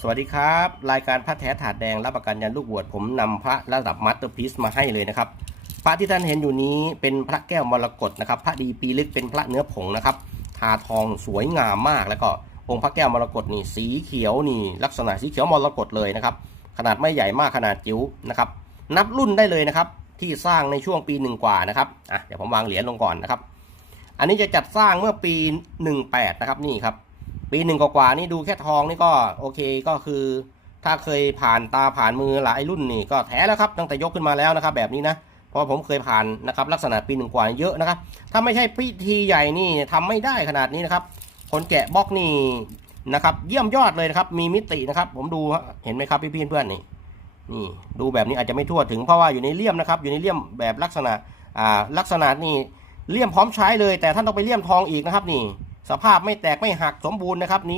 สวัสดีครับ รายการพระแท้ถาดแดงรับประกันยันลูกบวชผมนำพระระดับมัตเตอร์พีซมาให้เลยนะครับ พระที่ท่านเห็นอยู่นี้เป็นพระแก้วมรกตนะครับ พระดีปีลึกเป็นพระเนื้อผงนะครับ ทาทองสวยงามมากแล้วก็องค์พระแก้วมรกตนี่สีเขียวนี่ลักษณะสีเขียวมรกตเลยนะครับ ขนาดไม่ใหญ่มากขนาดจิ๋วนะครับ นับรุ่นได้เลยนะครับ ที่สร้างในช่วงปีหนึ่งกว่านะครับอะเดี๋ยวผมวางเหรียญลงก่อนนะครับ อันนี้จะจัดสร้างเมื่อปี 18นะครับนี่ครับ ปีหนึ่งกว่าๆนี่ดูแค่ทองนี่ก็โอเคก็คือ ถ้าเคยผ่านตาผ่านมือหลายรุ่นนี่ก็แท้แล้วครับตั้งแต่ยกขึ้นมาแล้วนะครับ แบบนี้นะเพราะผมเคยผ่านนะครับลักษณะปีหนึ่งกว่าเยอะนะครับ ถ้าไม่ใช่พิธีใหญ่นี่ทำไม่ได้ขนาดนี้นะครับ คนแกะบล็อกนี่นะครับ เยี่ยมยอดเลยนะครับ มีมิตินะครับ ผมดูเห็นไหมครับพี่ๆเพื่อนๆนี่นี่ดูแบบนี้อาจจะไม่ทั่วถึงเพราะว่าอยู่ในเลี่ยมนะครับ อยู่ในเลี่ยมแบบลักษณะอ่าลักษณะนี่เลี่ยมพร้อมใช้เลย แต่ท่านต้องไปเลี่ยมทองอีกนะครับนี่ สภาพไม่แตกไม่หักสมบูรณ์นะครับนี้